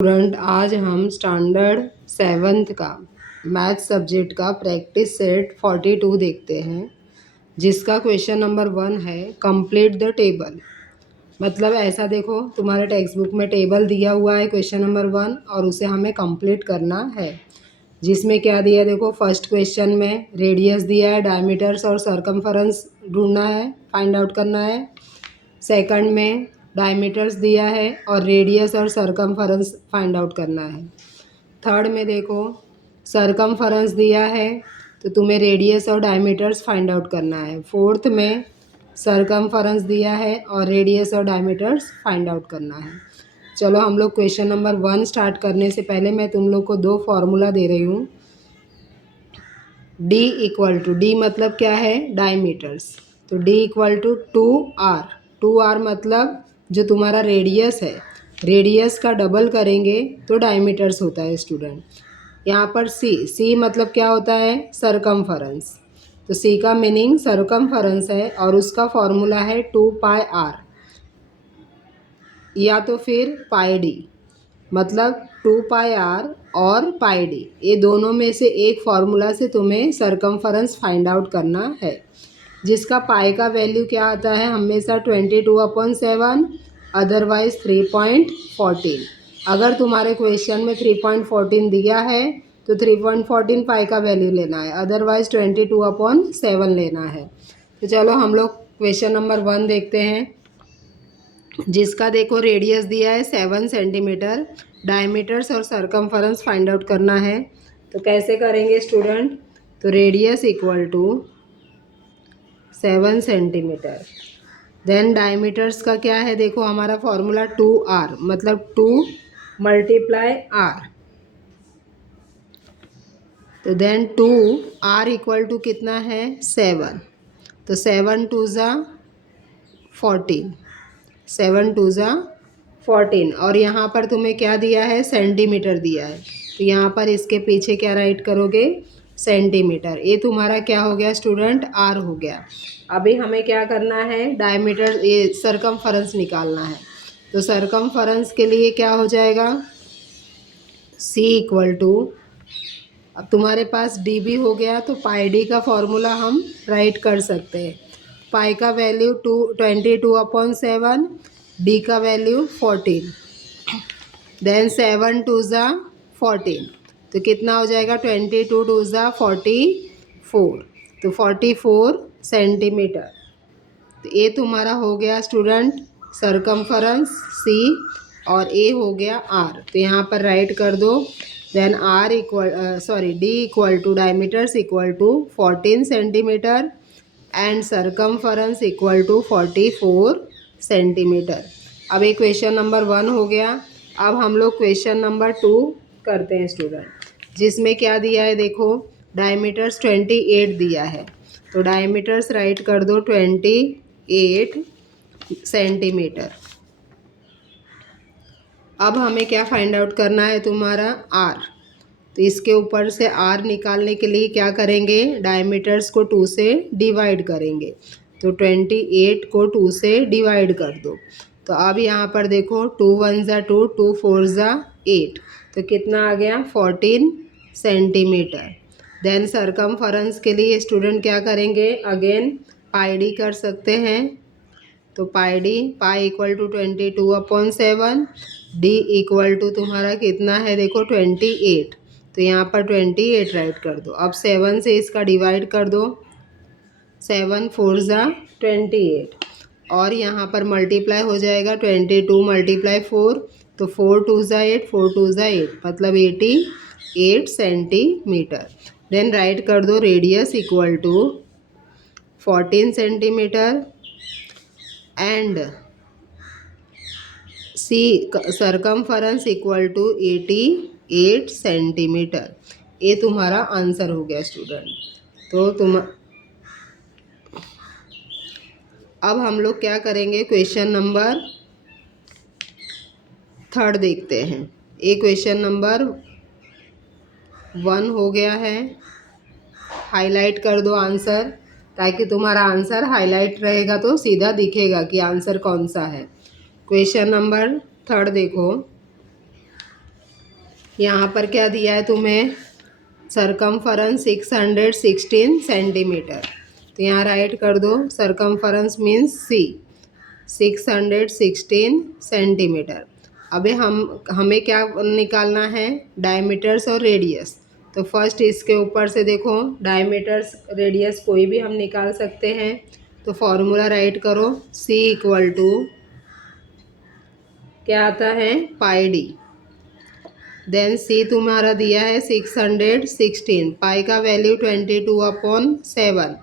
Student, आज हम standard 7th का मैथ सब्जेक्ट का प्रैक्टिस सेट 42 देखते हैं, जिसका क्वेश्चन नंबर 1 है कंप्लीट द टेबल। मतलब ऐसा देखो, तुम्हारे टेक्स्ट बुक में टेबल दिया हुआ है क्वेश्चन नंबर 1 और उसे हमें कंप्लीट करना है। जिसमें क्या दिया है देखो, फर्स्ट क्वेश्चन में रेडियस दिया है, डायमीटर्स और सरकमफेरेंस ढूंढना है, फाइंड आउट करना है। सेकंड में डायमीटर्स दिया है और रेडियस और सरकमफेरेंस फाइंड आउट करना है। थर्ड में देखो, सरकमफेरेंस दिया है तो तुम्हें रेडियस और डायमीटर्स फाइंड आउट करना है। फोर्थ में सरकमफेरेंस दिया है और रेडियस और डायमीटर्स फाइंड आउट करना है। चलो हम लोग क्वेश्चन नंबर 1 स्टार्ट करने से पहले मैं तुम लोग को 2 फॉर्मूला दे रही हूँ। डी इक्वल टू, डी मतलब क्या है, डायमीटर्स, तो D equal to 2r। 2r मतलब जो तुम्हारा रेडियस है, रेडियस का डबल करेंगे तो डायमीटर्स होता है स्टूडेंट। यहाँ पर सी मतलब क्या होता है, सरकमफेरेंस, तो सी का मीनिंग सरकमफेरेंस है और उसका फॉर्मूला है 2πr या तो फिर पाई डी। मतलब 2πr और पाई डी, ये दोनों में से एक फार्मूला से तुम्हें सरकमफेरेंस फाइंड आउट करना है। जिसका पाई का वैल्यू क्या आता है, हमेशा 22/7, अदरवाइज 3.14। अगर तुम्हारे क्वेश्चन में 3.14 दिया है तो 3.14 पाई का वैल्यू लेना है, अदरवाइज 22/7 लेना है। तो चलो हम लोग क्वेश्चन नंबर 1 देखते हैं, जिसका देखो रेडियस दिया है 7 सेंटीमीटर, डायमीटर्स और सरकमफेरेंस फाइंड आउट करना है। तो कैसे करेंगे स्टूडेंट, तो radius equal to 7 centimetre, then diameters का क्या है देखो, हमारा फॉर्मूला 2r, मतलब 2 मल्टीप्लाई r, तो देन 2r इक्वल टू कितना है 7, तो 7 2 ज़ा 14, 7 2 ज़ा 14। और यहाँ पर तुम्हें क्या दिया है, सेंटीमीटर दिया है, तो यहाँ पर इसके पीछे क्या राइट करोगे, सेंटीमीटर। ये तुम्हारा क्या हो गया स्टूडेंट, आर हो गया। अभी हमें क्या करना है, डायमीटर, ये सरकमफेरेंस निकालना है। तो सरकमफेरेंस के लिए क्या हो जाएगा, सी इक्वल टू, अब तुम्हारे पास डी भी हो गया तो पाई डी का फॉर्मूला हम राइट कर सकते हैं। पाई का वैल्यू 22/7, डी का वैल्यू 14, देन 7 2 ज़ा 14, तो कितना हो जाएगा, 22 2 ज़ा 44, तो 44 सेंटीमीटर। तो ये तुम्हारा हो गया स्टूडेंट सरकमफेरेंस सी, और ए हो गया आर, तो यहाँ पर राइट कर दो। Then r equal d equal to diameters equal to 14 centimeter and circumference equal to 44 centimeter. अब ये क्वेश्चन नंबर 1 हो गया। अब हम लोग क्वेश्चन नंबर 2 करते हैं स्टूडेंट, जिसमें क्या दिया है देखो, डायमीटर्स 28 दिया है, तो डायमीटर्स राइट कर दो 28 सेंटीमीटर। अब हमें क्या फाइंड आउट करना है, तुम्हारा आर, तो इसके ऊपर से आर निकालने के लिए क्या करेंगे, डायमीटर्स को 2 से डिवाइड करेंगे, तो 28 को 2 से डिवाइड कर दो। तो अब यहाँ पर देखो 2 1 ज़ा 2, 2 4 ज़ा 8, तो कितना आ गया 14 सेंटीमीटर। देन सरकमफेरेंस के लिए स्टूडेंट क्या करेंगे, अगेन पाई डी कर सकते हैं, तो pi D, pi equal to 22/7, D equal to तुम्हारा कितना है देखो 28, तो यहाँ पर 28 राइट कर दो। अब 7 से इसका डिवाइड कर दो, 7 4 ज़ा 28, और यहाँ पर मल्टीप्लाई हो जाएगा 22 मल्टीप्लाई 4, तो 4 2 ज़ा 8, 4 2 ज़ा 8, मतलब 88 सेंटीमीटर। देन राइट कर दो radius equal to 14 centimeter and c circumference equal to 88 centimeter. ये तुम्हारा आंसर हो गया स्टूडेंट। तो अब हम लोग क्या करेंगे, क्वेश्चन नंबर 3 देखते हैं। ये क्वेश्चन नंबर 1 हो गया है, हाईलाइट कर दो आंसर, ताकि तुम्हारा आंसर हाईलाइट रहेगा तो सीधा दिखेगा कि आंसर कौन सा है। क्वेश्चन नंबर 3 देखो, यहाँ पर क्या दिया है तुम्हें, सरकमफरेंस 616 सेंटीमीटर। तो यहाँ राइट कर दो, सरकमफरेंस मीन्स सी 616 सेंटीमीटर। अभी हमें क्या निकालना है, डायमीटर्स और रेडियस। तो फर्स्ट इसके ऊपर से देखो, डायमीटर्स रेडियस कोई भी हम निकाल सकते हैं। तो फॉर्मूला राइट करो, सी इक्वल टू क्या आता है, पाई डी। देन सी तुम्हारा दिया है 616, पाई का वैल्यू 22/7।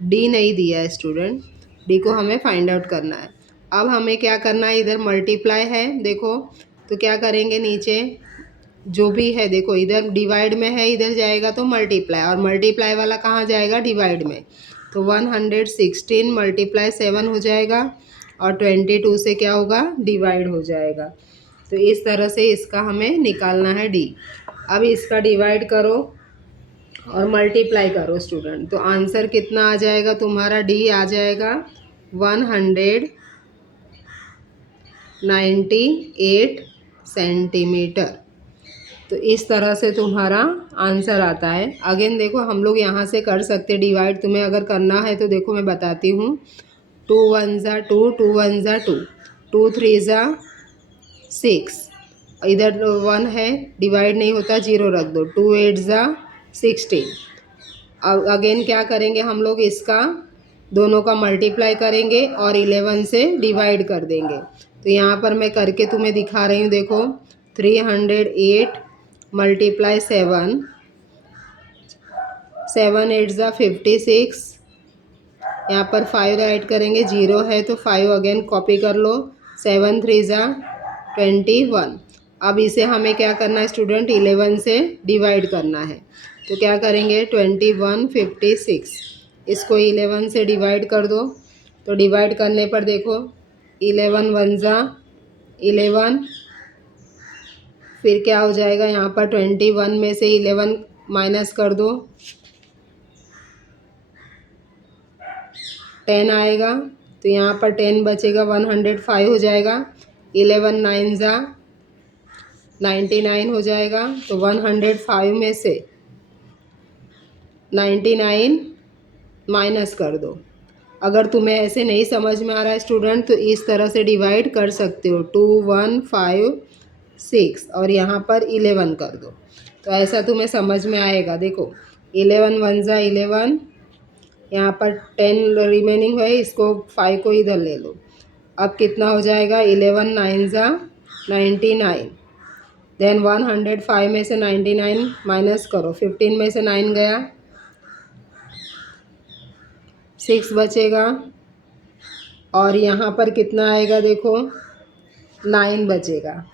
डी नहीं दिया है स्टूडेंट, डी को हमें फाइंड आउट करना है। अब हमें क्या करना है, इधर मल्टीप्लाई है देखो, तो क्या करेंगे, नीचे जो भी है देखो, इधर डिवाइड में है, इधर जाएगा तो मल्टीप्लाई, और मल्टीप्लाई वाला कहाँ जाएगा, डिवाइड में। तो 116 मल्टीप्लाई 7 हो जाएगा, और 22 से क्या होगा, डिवाइड हो जाएगा। तो इस तरह से इसका हमें निकालना है डी। अब इसका डिवाइड करो और मल्टीप्लाई करो स्टूडेंट, तो आंसर कितना आ जाएगा तुम्हारा, डी आ जाएगा 198 सेंटीमीटर। तो इस तरह से तुम्हारा आंसर आता है। अगेन देखो, हम लोग यहाँ से कर सकते डिवाइड, तुम्हें अगर करना है तो देखो मैं बताती हूँ। 2 1 ज़ा 2, 2 1 ज़ा 2, 2 3 ज़ा 6, इधर 1 है, डिवाइड नहीं होता, 0 रख दो। 2 8 ज़ा 16। अब अगेन क्या करेंगे हम लोग, इसका दोनों का मल्टीप्लाई करेंगे और 11 से डिवाइड कर देंगे। तो यहाँ पर मैं करके तुम्हें दिखा रही हूँ, देखो 308 मल्टीप्लाई 7, 7 8 ज़ा 56, यहाँ पर 5 राइट करेंगे, 0 है तो 5 अगेन कॉपी कर लो, 7 3 ज़ा 21। अब इसे हमें क्या करना है स्टूडेंट, 11 से डिवाइड करना है। तो क्या करेंगे, 21 56, इसको 11 से डिवाइड कर दो। तो डिवाइड करने पर देखो, 11 1 ज़ा 11, फिर क्या हो जाएगा, यहाँ पर 21 में से 11 माइनस कर दो, 10 आएगा। तो यहाँ पर 10 बचेगा, 105 हो जाएगा। 11 9 ज़ा 99 हो जाएगा। तो 105 में से 99 माइनस कर दो। अगर तुम्हें ऐसे नहीं समझ में आ रहा है स्टूडेंट, तो इस तरह से डिवाइड कर सकते हो, 2 1 5 6 और यहाँ पर 11 कर दो, तो ऐसा तुम्हें समझ में आएगा। देखो 11 1 ज़ा 11, यहाँ पर 10 रिमेनिंग है, इसको 5 को इधर ले लो। अब कितना हो जाएगा, 11 9 ज़ा 99, देन 105 में से 99 माइनस करो, 15 में से 9 गया, 6 बचेगा, और यहाँ पर कितना आएगा, देखो 9 बचेगा।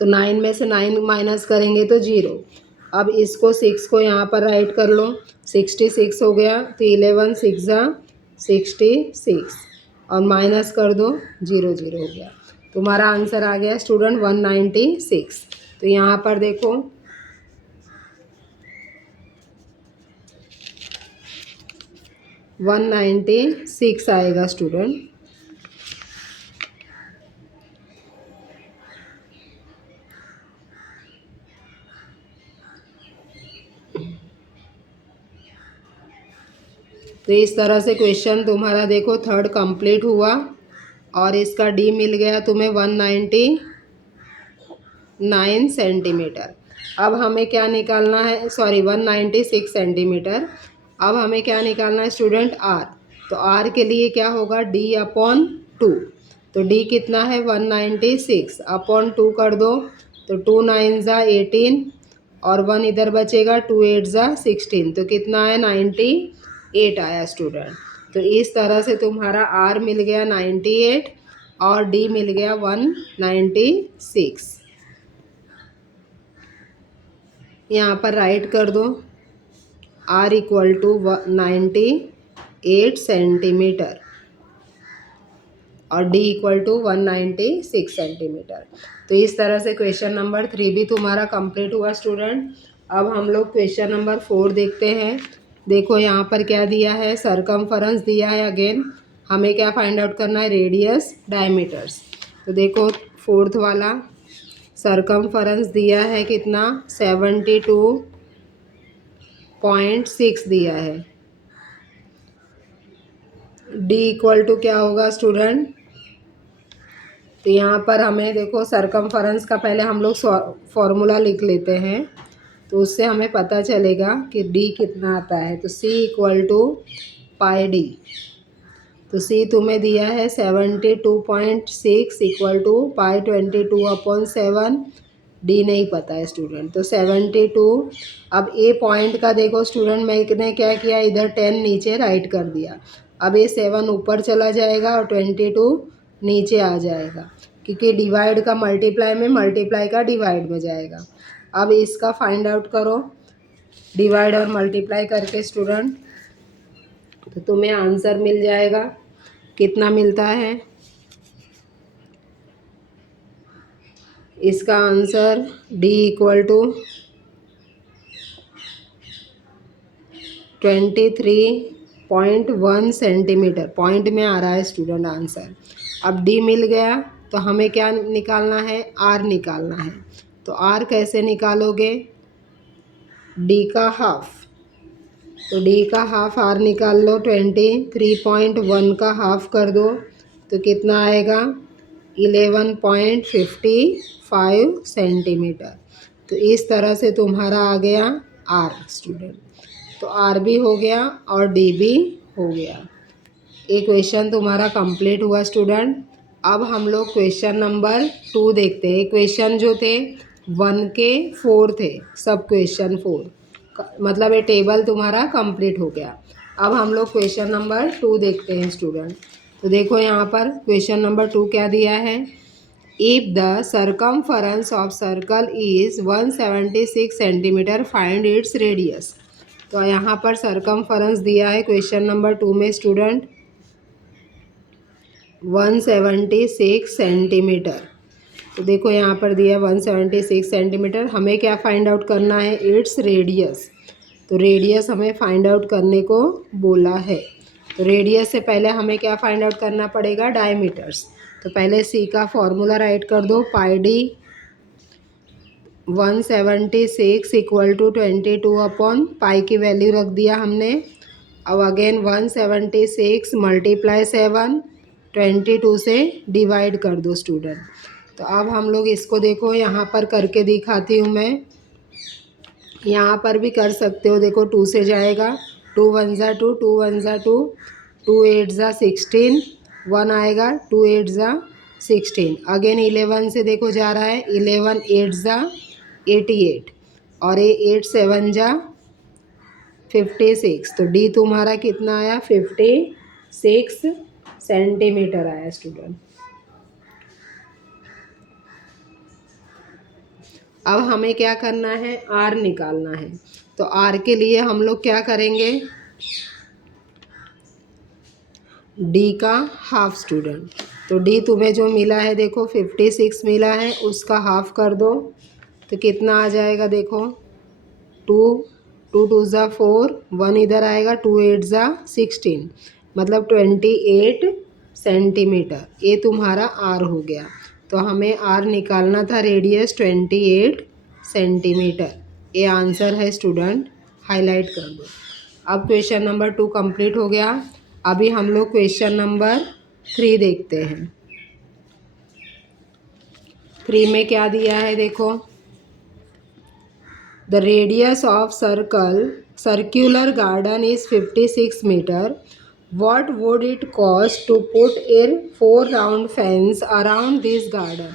तो 9 में से 9 माइनस करेंगे तो 0। अब इसको 6 को यहाँ पर राइट कर लो, 66 हो गया। तो 11 6 ज़ा 66 और माइनस कर दो, 0 0 हो गया। तुम्हारा आंसर आ गया स्टूडेंट 196। तो यहाँ पर देखो 196 आएगा स्टूडेंट। तो इस तरह से क्वेश्चन तुम्हारा देखो थर्ड कंप्लीट हुआ, और इसका डी मिल गया तुम्हें 199 सेंटीमीटर। अब हमें क्या निकालना है, सॉरी 196 सेंटीमीटर। अब हमें क्या निकालना है स्टूडेंट, आर। तो आर के लिए क्या होगा, D/2। तो डी कितना है, 196 अपॉन 2 कर दो। तो 2 9 ज़ा 18 और 1 इधर बचेगा, 2 8 ज़ा 16। तो कितना है, 98 आया स्टूडेंट। तो इस तरह से तुम्हारा आर मिल गया 98 और डी मिल गया 196। यहाँ पर राइट कर दो, R इक्वल टू 98 सेंटीमीटर और D इक्वल टू 196 सेंटीमीटर। तो इस तरह से क्वेश्चन नंबर 3 भी तुम्हारा कंप्लीट हुआ स्टूडेंट। अब हम लोग क्वेश्चन नंबर 4 देखते हैं। देखो यहाँ पर क्या दिया है, सरकमफरेंस दिया है। अगेन हमें क्या फाइंड आउट करना है, रेडियस, डायमीटर्स। तो देखो फोर्थ वाला सरकमफरेंस दिया है कितना 72.6 दिया है। डी इक्वल टू क्या होगा स्टूडेंट? तो यहाँ पर हमें देखो सरकमफरेंस का पहले हम लोग फॉर्मूला लिख लेते हैं, तो उससे हमें पता चलेगा कि डी कितना आता है। तो सी इक्वल टू पाई डी। तो सी तुम्हें दिया है 72.6 इक्वल टू पाई 22/7। डी नहीं पता है स्टूडेंट, तो 72। अब ए पॉइंट का देखो स्टूडेंट, मैंने क्या किया, इधर 10 नीचे राइट कर दिया। अब ये 7 ऊपर चला जाएगा और 22 नीचे आ जाएगा, क्योंकि डिवाइड का मल्टीप्लाई में, मल्टीप्लाई का डिवाइड में जाएगा। अब इसका फाइंड आउट करो डिवाइड और मल्टीप्लाई करके स्टूडेंट, तो तुम्हें आंसर मिल जाएगा। कितना मिलता है इसका answer? D equal to 23.1 centimeter. Point में आ रहा है स्टूडेंट आंसर। अब डी मिल गया तो हमें क्या निकालना है? आर निकालना है। तो आर कैसे निकालोगे? डी का हाफ। तो डी का हाफ आर निकाल लो। 23.1 का हाफ कर दो तो कितना आएगा? 11.55 सेंटीमीटर। तो इस तरह से तुम्हारा आ गया आर स्टूडेंट। तो आर भी हो गया और डी भी हो गया। ये क्वेश्चन तुम्हारा कंप्लीट हुआ स्टूडेंट। अब हम लोग क्वेश्चन नंबर 2 देखते हैं। क्वेश्चन जो थे 1 के 4 थे, सब क्वेश्चन 4, मतलब ये टेबल तुम्हारा कंप्लीट हो गया। अब हम लोग क्वेश्चन नंबर 2 देखते हैं स्टूडेंट। तो देखो यहाँ पर क्वेश्चन नंबर 2 क्या दिया है? If the circumference of circle is 176 centimetre, find its radius. तो यहाँ पर सरकमफरेंस दिया है क्वेश्चन नंबर 2 में स्टूडेंट 176 सेंटीमीटर। तो देखो यहाँ पर दिया 176 सेंटीमीटर। हमें क्या फाइंड आउट करना है? Its radius. तो रेडियस हमें फाइंड आउट करने को बोला है। तो रेडियस से पहले हमें क्या फाइंड आउट करना पड़ेगा? डायमीटर्स। तो पहले सी का फॉर्मूला राइट कर दो। पाई डी 176 इक्वल टू 22 पाई की वैल्यू रख दिया हमने। अब अगेन 176 मल्टीप्लाई 7, 22 से डिवाइड कर दो स्टूडेंट। तो अब हम लोग इसको देखो यहाँ पर करके दिखाती हूँ मैं। यहाँ पर भी कर सकते हो। देखो 2 से जाएगा, 2 1 ज़ा 2, 2 1 ज़ा 2, 2 8 ज़ा 16, 1 आएगा, 2 8 ज़ा 16। अगेन 11 से देखो जा रहा है, 11 8 ज़ा 88 और ये 8 7 ज़ा 56। तो डी तुम्हारा कितना आया? 56 सेंटीमीटर आया स्टूडेंट। अब हमें क्या करना है? आर निकालना है। तो आर के लिए हम लोग क्या करेंगे? डी का हाफ स्टूडेंट। तो डी तुम्हें जो मिला है देखो 56 मिला है, उसका हाफ कर दो तो कितना आ जाएगा? देखो 2 2 2 ज़ा 4, 1 इधर आएगा, 2 8 ज़ा 16, मतलब 28 सेंटीमीटर। ये तुम्हारा आर हो गया। तो हमें आर निकालना था, रेडियस 28 सेंटीमीटर। ये आंसर है स्टूडेंट, हाईलाइट कर दो। अब क्वेश्चन नंबर 2 कंप्लीट हो गया। अभी हम लोग क्वेश्चन नंबर 3 देखते हैं। 3 में क्या दिया है देखो, the radius of circular garden is 56 meter. What would it cost to put a 4 round fence around this garden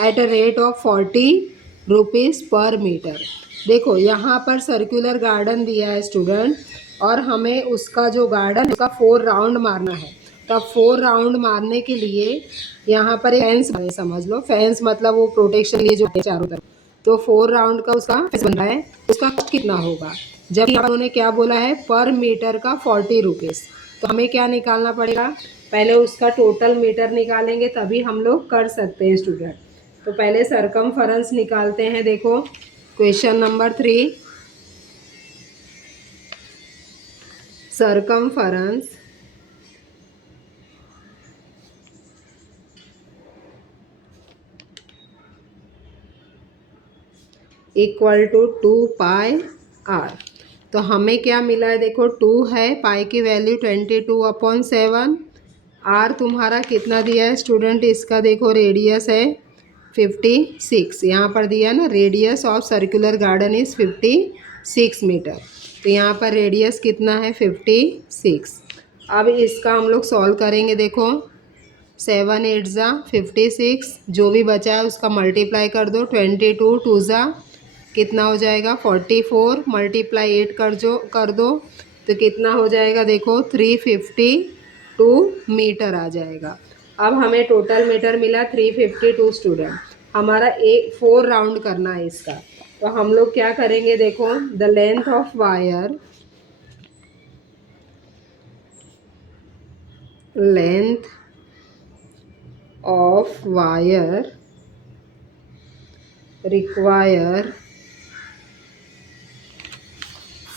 at a rate of 40 rupees पर मीटर? देखो यहाँ पर सर्कुलर गार्डन दिया है स्टूडेंट, और हमें उसका जो गार्डन उसका 4 राउंड मारना है। तो 4 राउंड मारने के लिए यहाँ पर एक फेंस बने, समझ लो फेंस मतलब वो प्रोटेक्शन लिए जो है चारों तरफ। तो 4 राउंड का उसका फेंस बन रहा है, उसका कितना होगा? जब यहाँ उन्होंने क्या बोला है? पर मीटर का 40 रुपीज़। तो हमें क्या निकालना पड़ेगा? पहले उसका टोटल मीटर निकालेंगे तभी हम लोग कर सकते हैं स्टूडेंट। तो पहले सरकमफरेंस निकालते हैं। देखो question number 3, circumference equal to 2πr। तो हमें क्या मिला है देखो, 2 है, पाई की वैल्यू 22/7। आर तुम्हारा कितना दिया है स्टूडेंट, इसका देखो रेडियस है 56, यहाँ पर दिया ना, radius of circular garden is 56 meter. तो यहाँ पर रेडियस कितना है 56। अब इसका हम लोग सॉल्व करेंगे। देखो 7 8 ज़ा 56, जो भी बचा है उसका मल्टीप्लाई कर दो। 22 2 ज़ा कितना हो जाएगा 44, मल्टीप्लाई 8 कर दो तो कितना हो जाएगा देखो 352 मीटर आ जाएगा। अब हमें टोटल मीटर मिला 352 स्टूडेंट। हमारा 4 राउंड करना है इसका। तो हम लोग क्या करेंगे देखो, the length of wire, length of wire require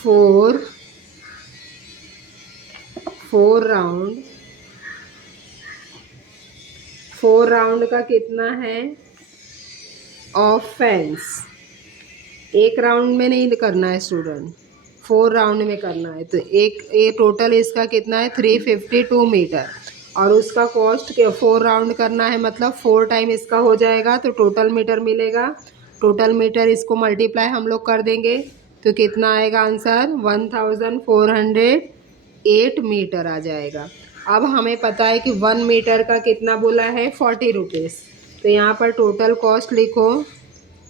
4 round. 4 round का कितना है ऑफ फेंस। एक राउंड में नहीं करना है स्टूडेंट, 4 राउंड में करना है। तो ये टोटल इसका कितना है 352 मीटर। और उसका कॉस्ट 4 राउंड करना है, मतलब 4 टाइम इसका हो जाएगा तो टोटल मीटर मिलेगा। टोटल मीटर इसको मल्टीप्लाई हम लोग कर देंगे तो कितना आएगा आंसर 1408 मीटर आ जाएगा। अब हमें पता है कि 1 मीटर का कितना बोला है 40 रुपीज़। तो यहाँ पर टोटल कॉस्ट लिखो,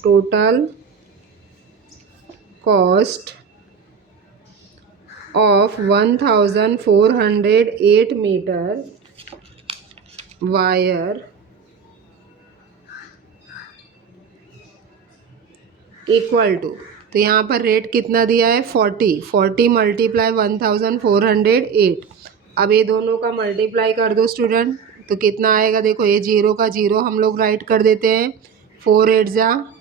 total cost of 1408 meter wire equal to, तो यहाँ पर रेट कितना दिया है 40 मल्टीप्लाई 1408। अब ये दोनों का मल्टीप्लाई कर दो स्टूडेंट तो कितना आएगा देखो, ये 0 का 0 हम लोग राइट कर देते हैं। 4 8 ज़ा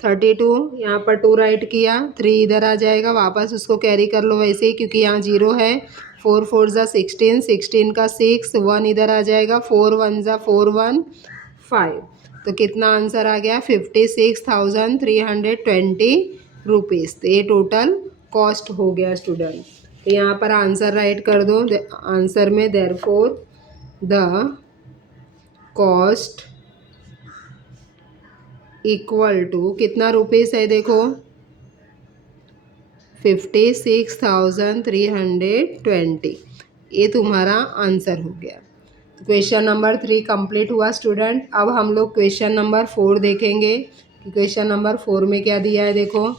32, यहाँ पर 2 राइट किया, 3 इधर आ जाएगा, वापस उसको कैरी कर लो वैसे ही क्योंकि यहाँ 0 है। 4 4 ज़ा 16, 16 का 6, 1 इधर आ जाएगा, 4 1 ज़ा 4 1 5। तो कितना आंसर आ गया 56,320 रुपीज़। तो ये टोटल कॉस्ट हो गया स्टूडेंट। तो यहाँ पर आंसर राइट कर दो, आंसर में therefore the cost equal to कितना रुपीज़ है देखो 56,320। ये तुम्हारा आंसर हो गया। क्वेश्चन नंबर 3 कंप्लीट हुआ स्टूडेंट। अब हम लोग क्वेश्चन नंबर 4 देखेंगे कि क्वेश्चन नंबर 4 में क्या दिया है। देखो,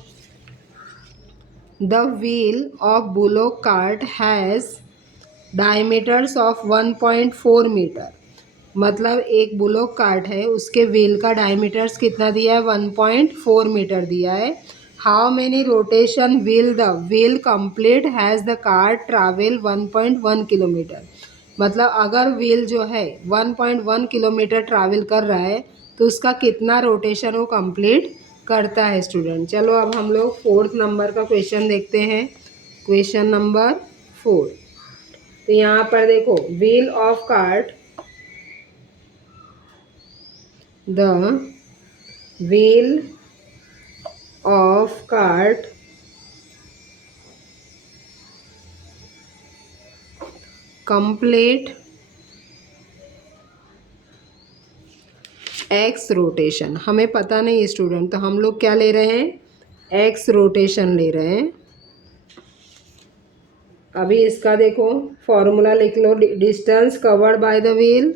the wheel of bullock cart has diameters of 1.4 metre. मतलब एक बुलोक कार्ट है, उसके व्हील का डायमीटर्स कितना दिया है 1.4 मीटर दिया है। How many rotation will the wheel complete has the cart travel 1.1 kilometre. मतलब अगर व्हील जो है 1.1 किलोमीटर ट्रैवल कर रहा है तो उसका कितना रोटेशन वो कंप्लीट करता है स्टूडेंट। चलो अब हम लोग 4th नंबर का क्वेश्चन देखते हैं। क्वेश्चन नंबर 4, तो यहाँ पर देखो, wheel of cart, the wheel of cart complete x rotation. हमें पता नहीं स्टूडेंट, तो हम लोग क्या ले रहे हैं, एक्स रोटेशन ले रहे हैं। अभी इसका देखो फॉर्मूला लिख लो, distance covered by the wheel,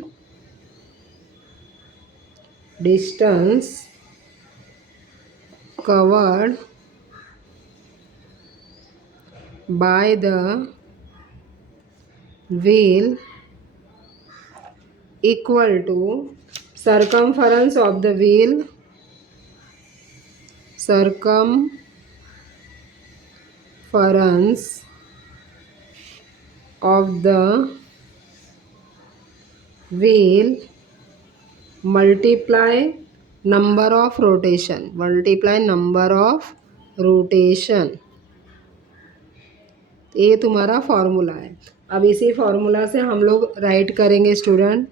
distance covered by the wheel equal to circumference of the wheel, circumference of the wheel multiply number of rotation, multiply number of rotation। ये तुम्हारा फॉर्मूला है। अब इसी फॉर्मूला से हम लोग राइट करेंगे student.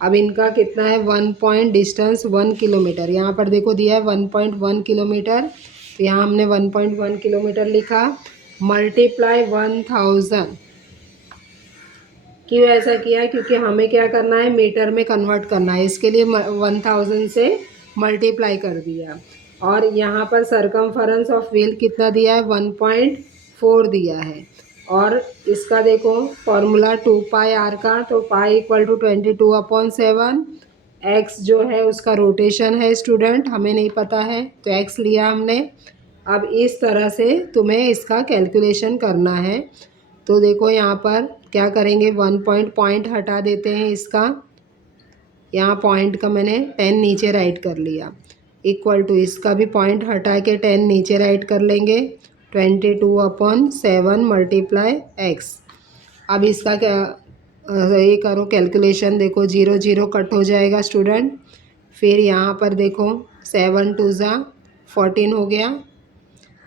अब इनका कितना है 1 पॉइंट डिस्टेंस 1 किलोमीटर, यहाँ पर देखो दिया है 1.1 किलोमीटर। तो यहाँ हमने 1.1 किलोमीटर लिखा, मल्टीप्लाई 1000। क्यों ऐसा किया है? क्योंकि हमें क्या करना है, मीटर में कन्वर्ट करना है, इसके लिए 1000 से मल्टीप्लाई कर दिया। और यहाँ पर सरकमफरेंस ऑफ व्हील कितना दिया है, 1.4 दिया है। और इसका देखो फॉर्मूला 2 पाई आर का, तो पाई इक्वल टू 22/7। एक्स जो है उसका रोटेशन है स्टूडेंट, हमें नहीं पता है तो एक्स लिया हमने। अब इस तरह से तुम्हें इसका कैलकुलेशन करना है। तो देखो यहाँ पर क्या करेंगे, 1 पॉइंट हटा देते हैं इसका, यहाँ पॉइंट का मैंने 10 नीचे राइट कर लिया, इक्वल टू इसका भी पॉइंट हटा के 10 नीचे राइट कर लेंगे, 22/7 मल्टीप्लाई एक्स। अब इसका क्या ये करो कैलकुलेशन, देखो 0 0 कट हो जाएगा स्टूडेंट। फिर यहाँ पर देखो 7 2 14 हो गया,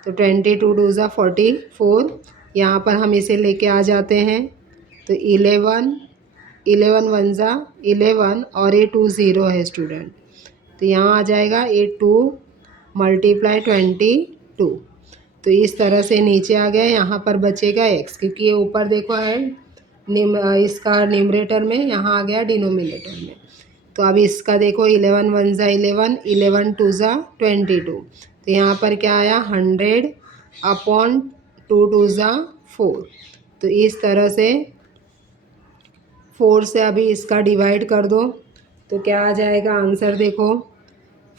तो 22 2 44। यहाँ पर हम इसे लेके आ जाते हैं, तो 11 11 1 11 और ये 2 0 है स्टूडेंट, तो यहाँ आ जाएगा 2 मल्टीप्लाई 22। तो इस तरह से नीचे आ गया, यहाँ पर बचेगा एक्स, क्योंकि ये ऊपर देखो है इसका न्यूमरेटर में, यहाँ आ गया डिनोमिनेटर में। तो अब इसका देखो 11 1 11, 11 2 22। तो यहाँ पर क्या आया, 100/2 2 4। तो इस तरह से 4 से अभी इसका डिवाइड कर दो, तो क्या आ जाएगा आंसर, देखो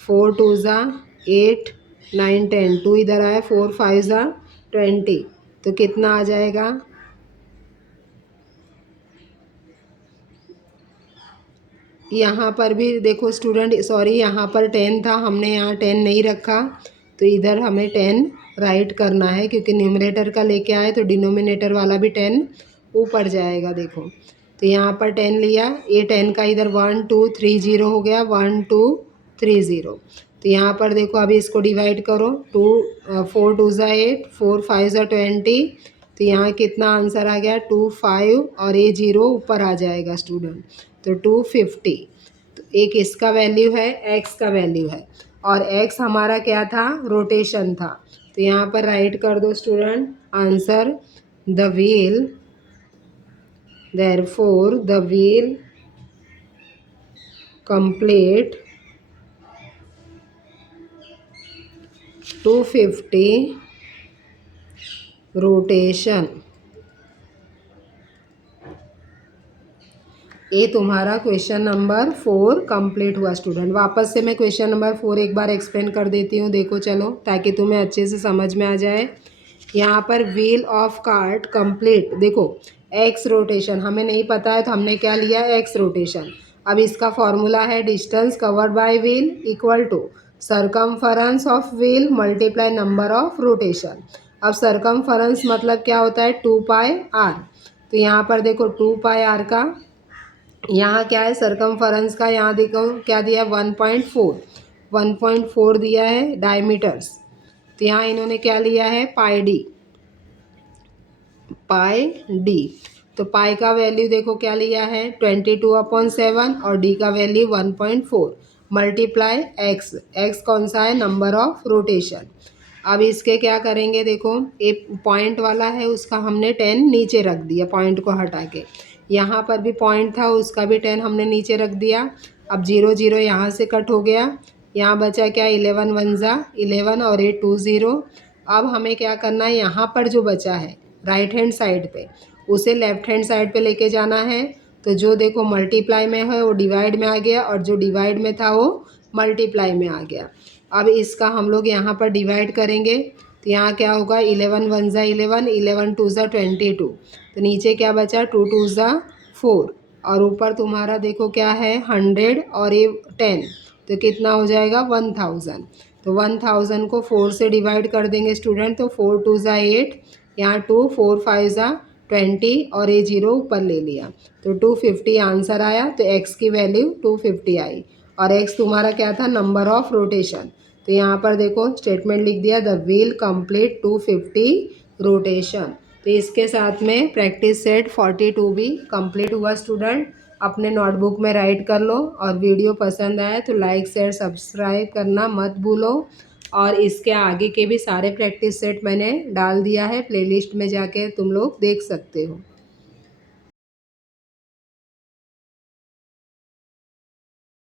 4 2 8 9 10, 2 इधर आया, 4 5 20। तो कितना आ जाएगा, यहाँ पर भी देखो स्टूडेंट, सॉरी यहाँ पर 10 था, हमने यहाँ 10 नहीं रखा, तो इधर हमें 10 राइट करना है, क्योंकि न्यूमरेटर का लेके आए तो डिनोमिनेटर वाला भी 10 ऊपर जाएगा। देखो तो यहाँ पर 10 लिया, ये 10 का इधर 1 2 3 0 हो गया, 1 2 3 0। तो यहाँ पर देखो अभी इसको डिवाइड करो, 4 2 8, 4 5 20। तो यहाँ कितना आंसर आ गया, 2 5, और ये 0 ऊपर आ जाएगा स्टूडेंट, तो 250। तो एक इसका वैल्यू है, एक्स का वैल्यू है, और एक्स हमारा क्या था, रोटेशन था। तो यहाँ पर राइट कर दो student answer, the wheel, therefore the wheel complete 250 rotation. ये तुम्हारा क्वेश्चन नंबर 4 कंप्लीट हुआ स्टूडेंट। वापस से मैं क्वेश्चन नंबर 4 एक बार एक्सप्लेन कर देती हूँ, देखो चलो, ताकि तुम्हें अच्छे से समझ में आ जाए। यहाँ पर व्हील ऑफ कार्ट कंप्लीट, देखो एक्स रोटेशन हमें नहीं पता है, तो हमने क्या लिया, एक्स रोटेशन। अब इसका फॉर्मूला है distance covered by wheel equal to circumference of wheel multiply number of rotation. अब सरकमफरेंस मतलब क्या होता है, 2 पाई आर। तो यहाँ पर देखो 2 पाई आर का, यहाँ क्या है सरकमफरेंस का, यहाँ देखो क्या दिया, 1.4 दिया है डायमीटर्स। तो यहाँ इन्होंने क्या लिया है, पाई डी। तो पाई का वैल्यू देखो क्या लिया है, 22/7, और डी का वैल्यू 1.4 मल्टीप्लाई एक्स। एक्स कौन सा है, नंबर ऑफ रोटेशन। अब इसके क्या करेंगे, देखो एक पॉइंट वाला है, उसका हमने 10 नीचे रख दिया पॉइंट को हटा के। यहाँ पर भी पॉइंट था, उसका भी 10 हमने नीचे रख दिया। अब 0 0 यहाँ से कट हो गया, यहाँ बचा क्या, 11 1 11, और ये 2 0। अब हमें क्या करना है, यहाँ पर जो बचा है राइट हैंड साइड पे, उसे लेफ्ट हैंड साइड पे लेके जाना है। तो जो देखो मल्टीप्लाई में है वो डिवाइड में आ गया, और जो डिवाइड में था वो मल्टीप्लाई में आ गया। अब इसका हम लोग यहाँ पर डिवाइड करेंगे, तो यहाँ क्या होगा, 11 1 11, 11 2 22। तो नीचे क्या बचा, 2 2 4, और ऊपर तुम्हारा देखो क्या है 100, और ये 10, तो कितना हो जाएगा 1000। तो 1000 को 4 से डिवाइड कर देंगे स्टूडेंट, तो 4 2 8, यहाँ 2 4 5 20, और ये 0 ऊपर ले लिया, तो 250 आंसर आया। तो x की वैल्यू 250 आई, और x तुम्हारा क्या था, नंबर ऑफ रोटेशन। तो यहाँ पर देखो स्टेटमेंट लिख दिया, द व्हील कंप्लीट 250 रोटेशन। तो इसके साथ में प्रैक्टिस सेट 42 भी कंप्लीट हुआ स्टूडेंट। अपने नोटबुक में राइट कर लो, और वीडियो पसंद आए तो लाइक शेयर सब्सक्राइब करना मत भूलो। और इसके आगे के भी सारे प्रैक्टिस सेट मैंने डाल दिया है, प्लेलिस्ट में जाके तुम लोग देख सकते हो।